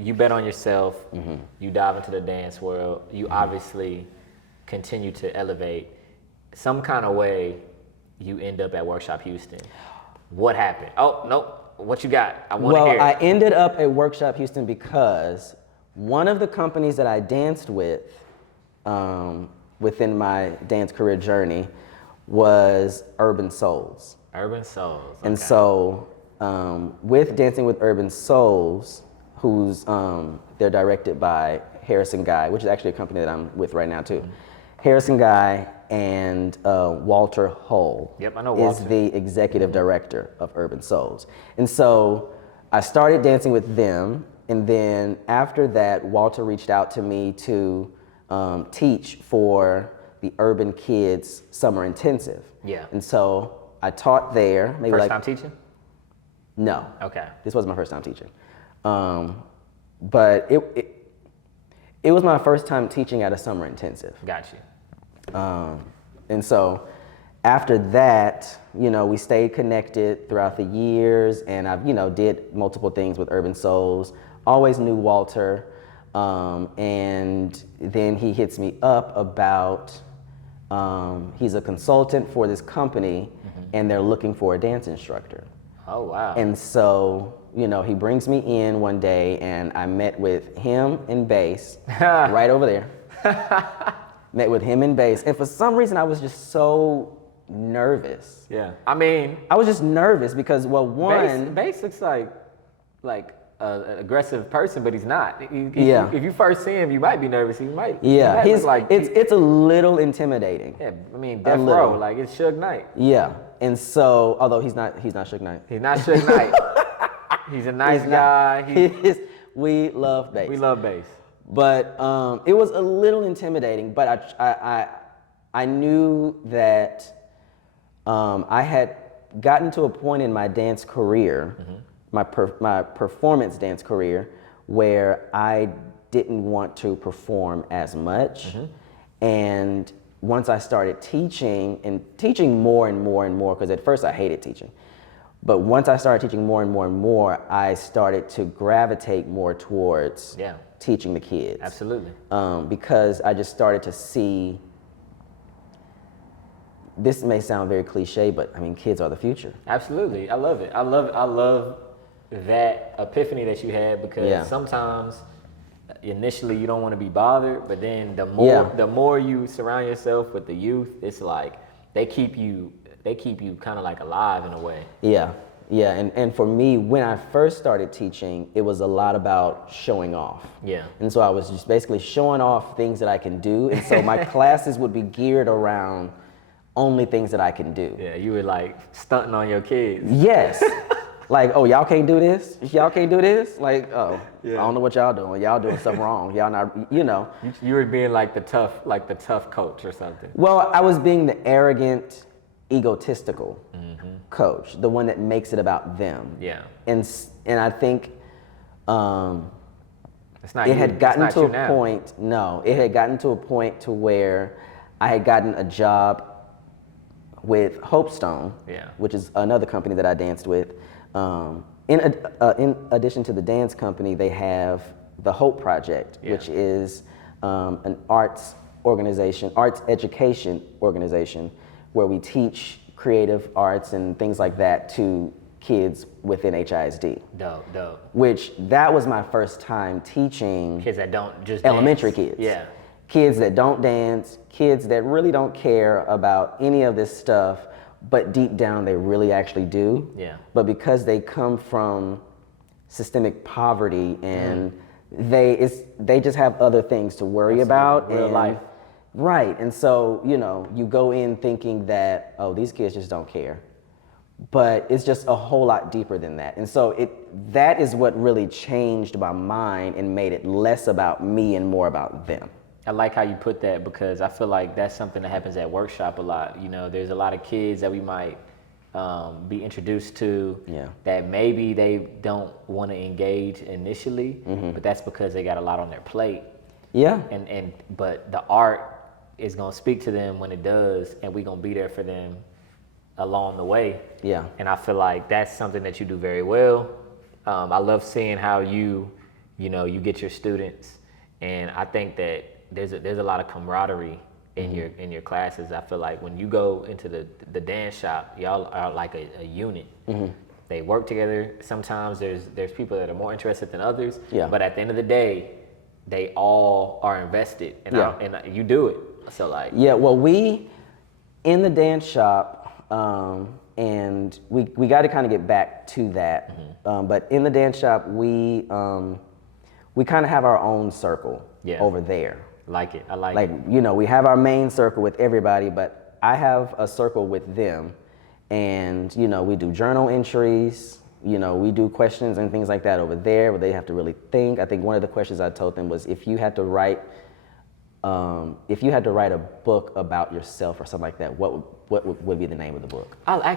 you bet on yourself, you dive into the dance world, you obviously continue to elevate. Some kind of way, you end up at Workshop Houston. What happened? Oh, nope. What you got? I want to hear it. I ended up at Workshop Houston because one of the companies that I danced with within my dance career journey was Urban Souls. Urban Souls. Okay. And so with Dancing with Urban Souls, who's they're directed by Harrison Guy, which is actually a company that I'm with right now too. Harrison Guy and Walter Hull Yep, I know Walter. is the executive director of Urban Souls. And so I started dancing with them, and then after that, Walter reached out to me to teach for the Urban Kids Summer Intensive. Yeah. And so I taught there. Maybe First time teaching? No. Okay. This wasn't my first time teaching. But it was my first time teaching at a summer intensive. Got you. And so after that, we stayed connected throughout the years, and I've, did multiple things with Urban Souls. Always knew Walter. And then he hits me up about, he's a consultant for this company, and they're looking for a dance instructor. Oh, wow. And so, he brings me in one day, and I met with him and bass right over there. Met with him and bass. And for some reason, I was just so nervous. Yeah. I mean, I was just nervous because, well, one... Bass looks like an aggressive person, but he's not. Yeah. If you first see him, you might be nervous. Yeah, he's like... It's a little intimidating. Yeah, I mean, Death Row, like it's Suge Knight. Yeah, and so, although he's not Suge Knight. He's not Suge Knight. He's a nice guy. We love bass. We love bass. But it was a little intimidating, but I knew that I had gotten to a point in my dance career, my performance dance career, where I didn't want to perform as much. And once I started teaching, and teaching more and more and more, because at first I hated teaching, but once I started teaching more and more and more, I started to gravitate more towards teaching the kids. Absolutely. Because I just started to see, this may sound very cliche, but I mean, kids are the future. Absolutely. I love it. I love that epiphany that you had, because sometimes initially you don't want to be bothered, but then the more you surround yourself with the youth, it's like they keep you kind of like alive in a way. Yeah, and for me, when I first started teaching, it was a lot about showing off. Yeah. And so I was just basically showing off things that I can do, and so my classes would be geared around only things that I can do. Yeah, you were like stunting on your kids. Yes. Like, oh, y'all can't do this? Y'all can't do this? Like, oh, I don't know what y'all doing. Y'all doing something wrong. Y'all not, You were being like the tough coach or something. Well, I was being the arrogant, egotistical coach, the one that makes it about them. Yeah. And I think it had gotten to a point. No, it had gotten to a point to where I had gotten a job with Hopestone, which is another company that I danced with. In addition to the dance company, they have the Hope Project, which is an arts education organization, where we teach creative arts and things like that to kids within HISD. Dope. Which, that was my first time teaching kids that don't just elementary dance. Kids. Yeah. Kids that don't dance, kids that really don't care about any of this stuff, but deep down they really actually do. Yeah. But because they come from systemic poverty and they just have other things to worry about. Real life. Right. And so, you go in thinking that, oh, these kids just don't care. But it's just a whole lot deeper than that. And so that is what really changed my mind and made it less about me and more about them. I like how you put that, because I feel like that's something that happens at Workshop a lot. There's a lot of kids that we might be introduced to that maybe they don't want to engage initially, but that's because they got a lot on their plate. Yeah. But the art is gonna speak to them when it does, and we're gonna be there for them along the way. Yeah. And I feel like that's something that you do very well. I love seeing how you you get your students, and I think that there's a lot of camaraderie in your classes. I feel like when you go into the dance shop, y'all are like a unit. They work together. Sometimes there's people that are more interested than others. Yeah. But at the end of the day, they all are invested, and you do it. So like. Yeah. Well, we in the dance shop, and we got to kind of get back to that. But in the dance shop, we kind of have our own circle over there. Like it. I like it. We have our main circle with everybody, but I have a circle with them, and we do journal entries. We do questions and things like that over there where they have to really think. I think one of the questions I told them was if you had to write a book about yourself or something like that, what would be the name of the book? I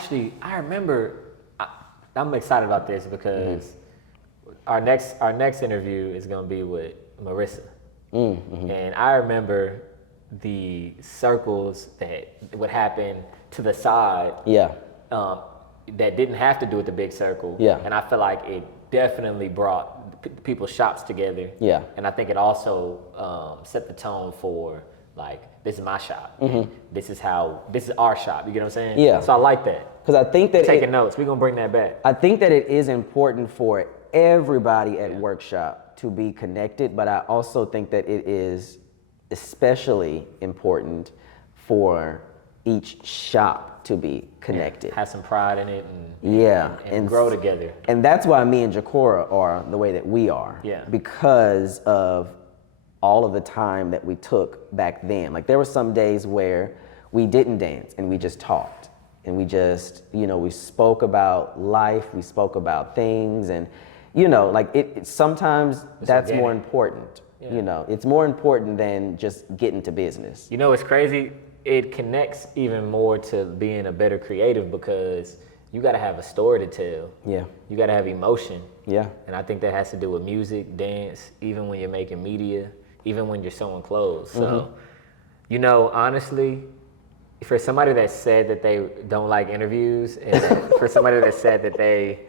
remember. I'm excited about this because our next interview is going to be with Marissa. And I remember the circles that would happen to the side. That didn't have to do with the big circle. And I feel like it definitely brought people's shops together. And I think it also set the tone for like, this is my shop. This is our shop. You get what I'm saying? Yeah. So I like that. Because I think that taking notes. We're gonna bring that back. I think that it is important for everybody at workshop to be connected, but I also think that it is especially important for each shop to be connected. Have some pride in it and grow together. And that's why me and Jakora are the way that we are. Because of all of the time that we took back then. Like there were some days where we didn't dance and we just talked. And we just, we spoke about life, we spoke about things, and sometimes that's more important. It's more important than just getting to business. It's crazy. It connects even more to being a better creative because you got to have a story to tell. You got to have emotion. And I think that has to do with music, dance, even when you're making media, even when you're sewing clothes. So, honestly, for somebody that said that they don't like interviews, and for somebody that said that they,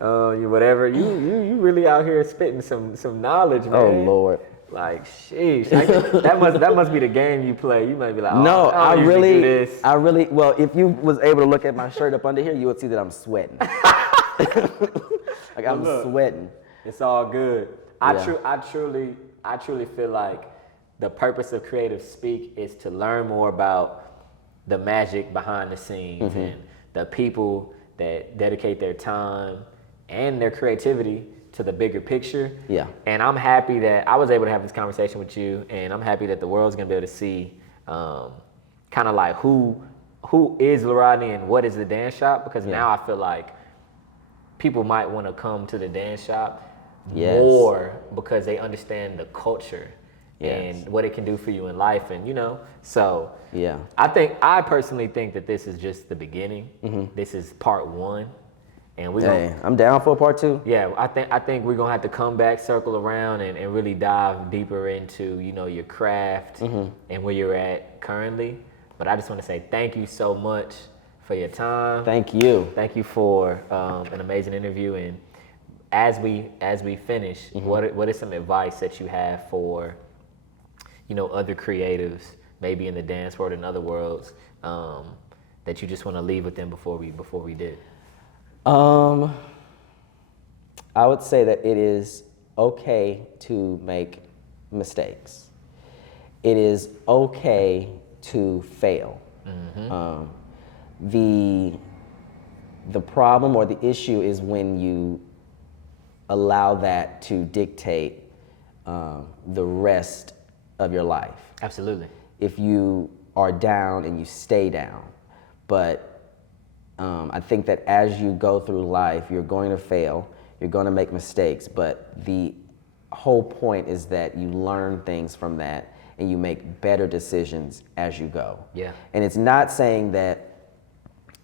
whatever, you really out here spitting some knowledge, man. Oh Lord. Like, sheesh, that must be the game you play. You might be like, no, I really, well, if you was able to look at my shirt up under here, you would see that I'm sweating. Like I'm sweating. It's all good. I truly feel like the purpose of Creative Speak is to learn more about the magic behind the scenes and the people that dedicate their time and their creativity to the bigger picture. And I'm happy that I was able to have this conversation with you, and I'm happy that the world's gonna be able to see kind of like who is LaRodney and what is the dance shop, because now I feel like people might want to come to the dance shop more because they understand the culture and what it can do for you in life, and so I personally think that this is just the beginning. This is part one. And I'm down for part two. Yeah, I think we're gonna have to come back, circle around, and really dive deeper into your craft and where you're at currently. But I just want to say thank you so much for your time. Thank you. Thank you for an amazing interview. And as we finish, what is some advice that you have for other creatives, maybe in the dance world and other worlds, that you just want to leave with them before we did? I would say that it is okay to make mistakes. It is okay to fail. The problem or the issue is when you allow that to dictate the rest of your life. Absolutely. If you are down and you stay down, but I think that as you go through life, you're going to fail, you're going to make mistakes, but the whole point is that you learn things from that and you make better decisions as you go. And it's not saying that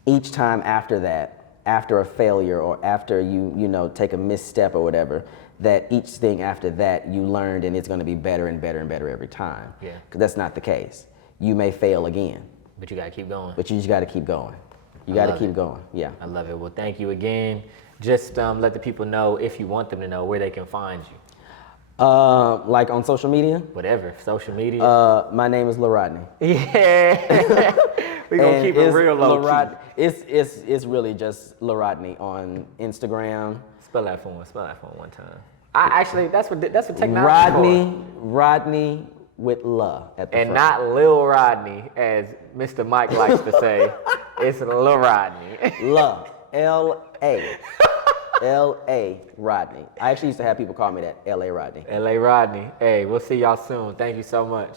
each time after that, after a failure or after you take a misstep or whatever, that each thing after that you learned and it's going to be better and better and better every time. Because that's not the case. You may fail again. But you got to keep going. But you just got to keep going. You got to keep going. I love it. Well, thank you again. Just let the people know, if you want them to know, where they can find you. Like on social media? Whatever, social media. My name is LaRodney. Yeah. We gonna keep it real low key. It's really just LaRodney on Instagram. Spell that for one time. That's what technology Rodney with La at the and front. not Lil Rodney, as Mr. Mike likes to say. It's Lil Rodney. La, L-A. L.A. Rodney. I actually used to have people call me that, L.A. Rodney. L.A. Rodney. Hey, we'll see y'all soon. Thank you so much.